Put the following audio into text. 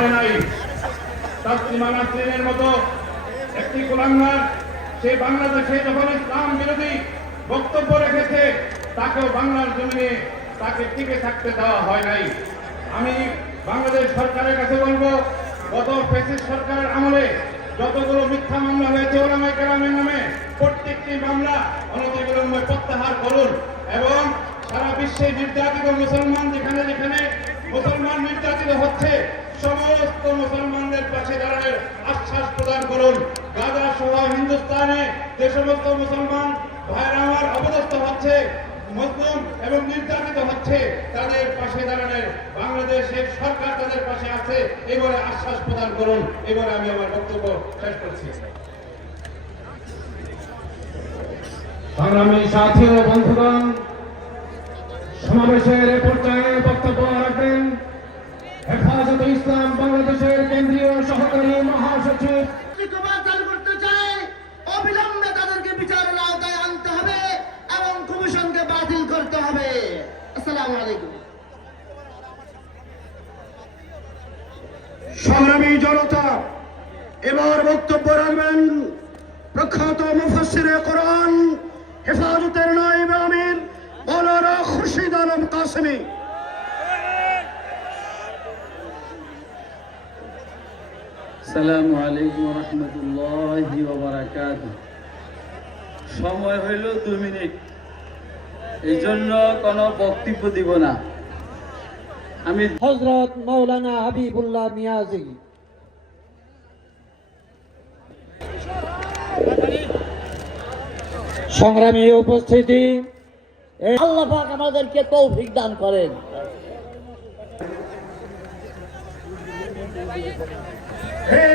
পারে নাই। তাসলিমা নাসরিনের মতো একটি কুলাঙ্গার সে বাংলাদেশে যখন ইসলাম বিরোধী বক্তব্য রেখেছে তাকেও বাংলার জমিনে তাকে টিকে থাকতে দেওয়া হয় নাই। আমি বাংলাদেশ সরকারের কাছে বলবো, গত ফ্যাসিস্ট সরকারের আমলে যতগুলো মিথ্যা মামলা হয়েছে ওলামায়ে কেরামের নামে প্রত্যেকটি মামলা অনতিবিলম্বে প্রত্যাহার করুন এবং সারা বিশ্বে নির্যাতিত মুসলমান যেখানে যেখানে মুসলমান নির্যাতিত হচ্ছে সমস্ত মুসলমানদের পাশে দাঁড়ানোর আশ্বাস প্রদান করুন। গাজা সহ হিন্দুস্তানে যে সমস্ত মুসলমান ভাইরা আমার অপদস্থ হচ্ছে, মুসলিম এবং নির্যাতিত হচ্ছে, তাদের পাশে দাঁড়ানোর বাংলাদেশের সরকার তাদের পাশে আছে, এবারে আশ্বাস প্রদান করুন। এবারে আমি আমার বক্তব্য শেষ করছি। সংগ্রামী সাথী ও বন্ধুগণ, সমাবেশের এ পর্যায়ে বক্তব্য রাখবেন হেফাজতে ইসলাম বাংলাদেশের কেন্দ্রীয় সহকারী মহাসচিব। চালু করতে চাই, অবিলম্বে তাদেরকে বিচারের আওতায় আনতে হবে এবং কমিশনকে বাতিল করতে হবে। আসসালামু আলাইকুম। সংগ্রামী জনতা, এবার বক্তব্য রাখবেন প্রখ্যাত মুফাসসিরে কোরআন হেফাজতের নায়েবে আমির মাওলানা খুরশিদ আলম কাসেমী। আসসালামু আলাইকুম ওয়া রাহমাতুল্লাহি ওয়া বারাকাতুহু। সময় হইল 2 মিনিট, এই জন্য কোনো বক্তব্য দিব না। আমি হযরত মাওলানা হাবিবুল্লাহ নিয়াজি। সংগ্রামী উপস্থিতি, আল্লাহ পাক আমাদেরকে তৌফিক দান করেন। হে